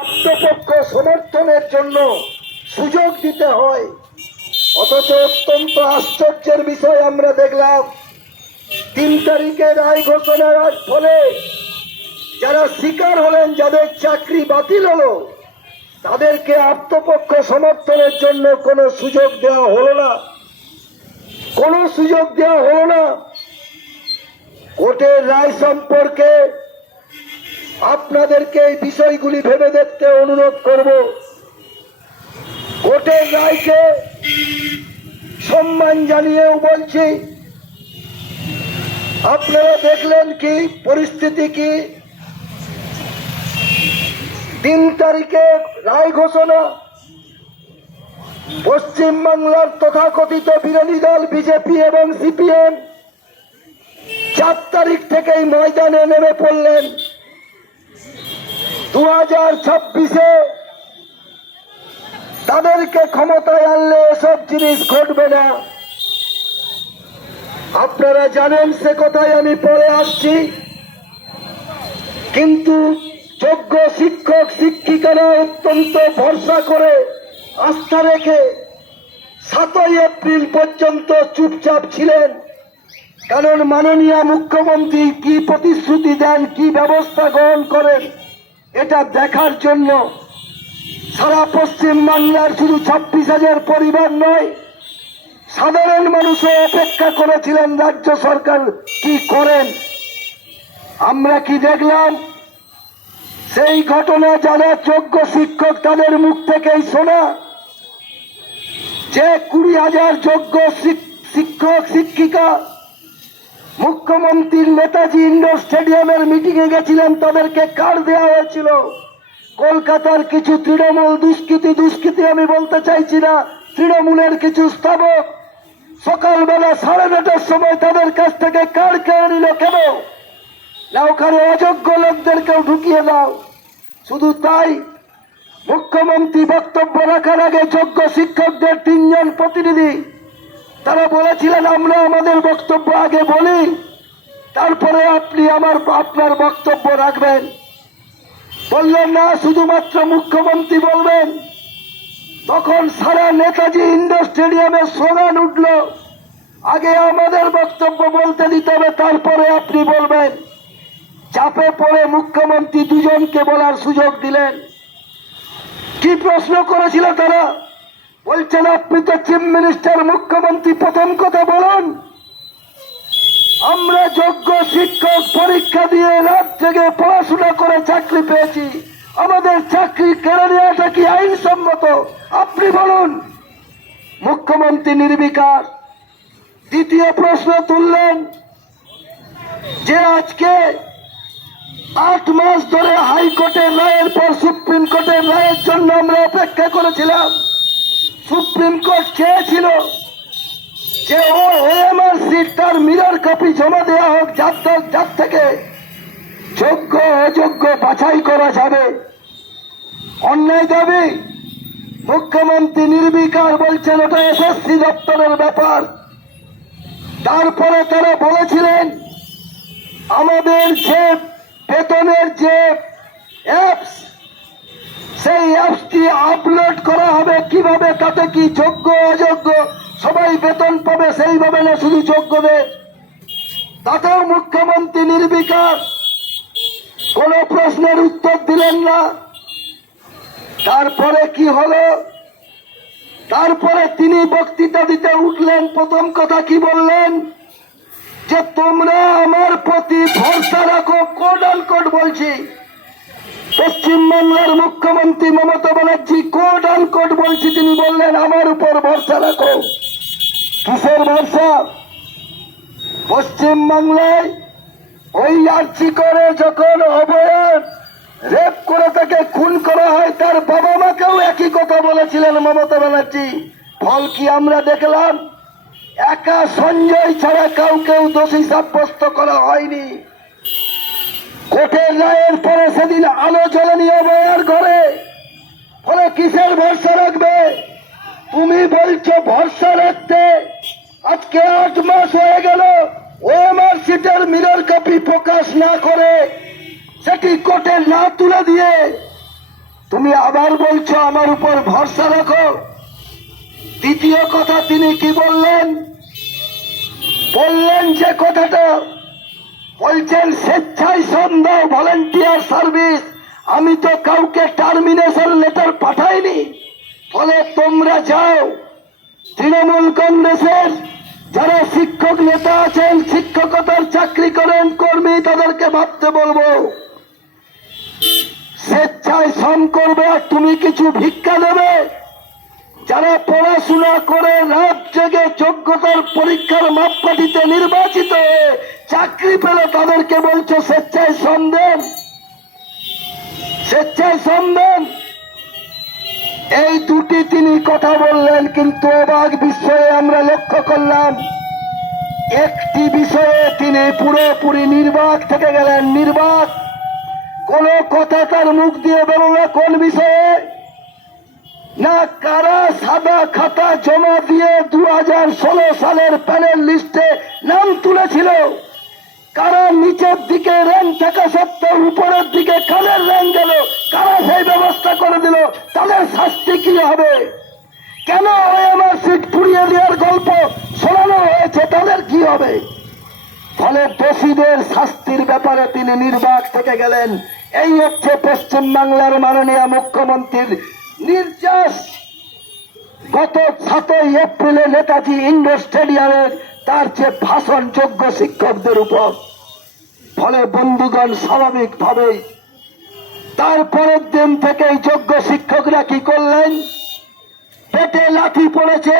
রাষ্ট্রপক্ষ সমর্থনের জন্য সুযোগ দিতে হয়। অথচ অত্যন্ত আশ্চর্যের বিষয় আমরা দেখলাম, তিন তারিখে রায় ঘোষণার ফলে যারা শিকার হলেন, যাদের চাকরি বাতিল হলো, তাদেরকে আত্মপক্ষ সমর্থনের জন্য কোনো সুযোগ দেওয়া হলো না। কোনো সুযোগ দেওয়া হলো না। কোর্টের রায় সম্পর্কে আপনাদেরকে এই বিষয়গুলি ভেবে দেখতে অনুরোধ করব। কোর্টের রায়কে সম্মান জানিয়েও বলছি, আপনারা দেখলেন কি, পরিস্থিতি কি? তিন তারিখে রায় ঘোষণা। পশ্চিমবাংলার তথাকথিত বিরোধী দল বিজেপি এবং সিপিএম চার তারিখ থেকেই ময়দানে নেমে পড়লেন। দু হাজার ছাব্বিশে তাদেরকে ক্ষমতায় আনলে এসব জিনিস ঘটবে না। আপনারা জানেন সে কথায় আমি পরে আসছি। কিন্তু যোগ্য শিক্ষক, শিক্ষিকারা অত্যন্ত ভরসা করে আস্থা রেখে সাতই এপ্রিল পর্যন্ত চুপচাপ ছিলেন। কারণ মাননীয় মুখ্যমন্ত্রী কি প্রতিশ্রুতি দেন, কি ব্যবস্থা গ্রহণ করেন এটা দেখার জন্য সারা পশ্চিম বাংলার শুধু ছাব্বিশ হাজার পরিবার নয়, সাধারণ মানুষও অপেক্ষা করেছিলেন রাজ্য সরকার কি করেন। আমরা কি দেখলাম? সেই ঘটনা যারা যোগ্য শিক্ষক তাদের মুখ থেকেই শোনা। যে কুড়ি হাজার যোগ্য শিক- শিক্ষক, শিক্ষিকা মুখ্যমন্ত্রীর নেতাজি ইন্ডোর স্টেডিয়ামের মিটিং এ গেছিলেন, তাদেরকে কার্ড দেওয়া হয়েছিল। কলকাতার কিছু তৃণমূল দুষ্কৃতি দুষ্কৃতি আমি বলতে চাইছি না, তৃণমূলের কিছু স্থাবক, সকালবেলা সাড়ে নটার সময় তাদের কাছ থেকে কার্ড কেড়ে নিল কেন? না, ওখানে অযোগ্য লোকদেরকেও ঢুকিয়ে দাও। শুধু তাই, মুখ্যমন্ত্রী বক্তব্য রাখার আগে যোগ্য শিক্ষকদের তিনজন প্রতিনিধি তারা বলেছিলেন আমরা আমাদের বক্তব্য আগে বলি, তারপরে আপনি আমার, আপনার বক্তব্য রাখবেন। বললেন, না, শুধুমাত্র মুখ্যমন্ত্রী বলবেন। তখন সারা নেতাজি ইন্ডোর স্টেডিয়ামে স্লোগান উঠল, আগে আমাদের বক্তব্য বলতে দিতে হবে, তারপরে আপনি বলবেন। চাপে পড়ে মুখ্যমন্ত্রী দুজনকে বলার সুযোগ দিলেন। কি প্রশ্ন করেছিল তারা? বলছেন, আপনি তো চিফ মিনিস্টার, মুখ্যমন্ত্রী, প্রথম কথা বলুন। আমরা যোগ্য শিক্ষক পরীক্ষা দিয়ে রাত থেকে পড়াশোনা করে চাকরি পেয়েছি। আমাদের চাকরি কেড়ে নেওয়াটা কি আইনসম্মত? আপনি বলুন। মুখ্যমন্ত্রী নির্বিকার। দ্বিতীয় প্রশ্ন তুললেন যে আজকে আট মাস ধরে হাইকোর্টের রায়ের পর সুপ্রিম কোর্টের রায়ের জন্য আমরা অপেক্ষা করেছিলাম। সুপ্রিম কোর্ট চেয়েছিল যে ও ওএমআর সিট তার মিরর কপি জমা দেওয়া হোক, যার যার থেকে যোগ্য, অযোগ্য বাছাই করা যাবে। অন্যায় দাবি, মুখ্যমন্ত্রী নির্বিকার বলছেন, ওটা এসএসসি দপ্তরের ব্যাপার। তারপরে তারা বলেছিলেন, আমাদের যে বেতনের যে অ্যাপস সেই অ্যাপসটি আপলোড করা হবে কীভাবে, তাতে কি যোগ্য, অযোগ্য? সবাই বেতন পাবে, সেইভাবে না শুধু যোগ্যদের? তাতেও মুখ্যমন্ত্রী নির্বিকার। কোন প্রশ্নের উত্তর দিলেন না। তারপরে কি হলো? তারপরে তিনি বক্তৃতা দিতে উঠলেন। প্রথম কথা কি বললেন? যে তোমরা আমার প্রতি ভরসা রাখো কোড অন কোড বলছি। পশ্চিমবাংলার মুখ্যমন্ত্রী মমতা ব্যানার্জি অন কোড বলছি, তিনি বললেন, আমার উপর ভরসা রাখো। কিসের ভরসা? পশ্চিমবাংলায় ওই আর্চি করে যখন অভয়ার রেপ করে তাকে খুন করা হয়, তার বাবা মাকেও একই কথা বলেছিলেন মমতা ব্যানার্জি। ফল কি আমরা দেখলাম? একা সঞ্জয় ছাড়া কাউকেও দোষী সাব্যস্ত করা হয়নি। কোর্টের রায়ের পরে সেদিন আলো জ্বলেনি অভয়ার ঘরে। ফলে কিসের ভরসা রাখবে? তুমি বলছো ভরসা রাখতে। আজকে আট মাস হয়ে গেল ওএমআর সিটের মিরর কপি প্রকাশ না করে, সেটি কোর্টে না তুলে দিয়ে। তুমি আবার বলছো আমার উপর ভরসা রাখো। দ্বিতীয় কথা তিনি কি বললেন? বললেন যে কথাটা বলছেন, স্বেচ্ছায় সন্দেহ ভলেন্টিয়ার সার্ভিস আমি তো কাউকে টার্মিনেশন লেটার পাঠাইনি। ফলে তোমরা যাও। তৃণমূল কংগ্রেসের যারা শিক্ষক নেতা আছেন, শিক্ষকতার চাকরি করেন কর্মী, তাদেরকে ভাবতে বলব, স্বেচ্ছায় শ্রম করবে আর তুমি কিছু ভিক্ষা দেবে? যারা পড়াশোনা করে রাত জেগে যোগ্যতার পরীক্ষার মাপকাঠিতে নির্বাচিত হয়ে চাকরি পেলে তাদেরকে বলছো, স্বেচ্ছায় দেন স্বেচ্ছায় দেন এই দুটি তিনি কথা বললেন, কিন্তু অবাক বিষয়ে আমরা লক্ষ্য করলাম, একটি বিষয়ে তিনি পুরোপুরি নির্বাক থেকে গেলেন। নির্বাক কোন কথা তার মুখ দিয়ে বেরোলো কোন বিষয়ে? না, কারা সাদা খাতা জমা দিয়ে দু হাজার ষোলো সালের প্যানেল লিস্টে নাম তুলেছিল? কারা নিচের দিকে র্যাঙ্ক থাকা সত্ত্বেও উপরের দিকে কাদের র্যাঙ্ক গেল, কারা সেই ব্যবস্থা করে দিল, তাদের শাস্তি কি হবে? কেন আমার সিট পুড়িয়ে দেওয়ার গল্প শোনানো হয়েছে, তাদের কি হবে? ফলে দোষীদের শাস্তির ব্যাপারে তিনি নির্বাক থেকে গেলেন। এই হচ্ছে পশ্চিম বাংলার মাননীয় মুখ্যমন্ত্রীর নির্যাস। গত সাতই এপ্রিলে নেতাজি ইন্ডোর স্টেডিয়ামের তার চেয়ে ভাষণ যোগ্য শিক্ষকদের উপর। ফলে বন্ধুগণ স্বাভাবিকভাবেই তারপরের দিন থেকেই যোগ্য শিক্ষকরা কি করলেন? পেটে লাঠি পড়েছে।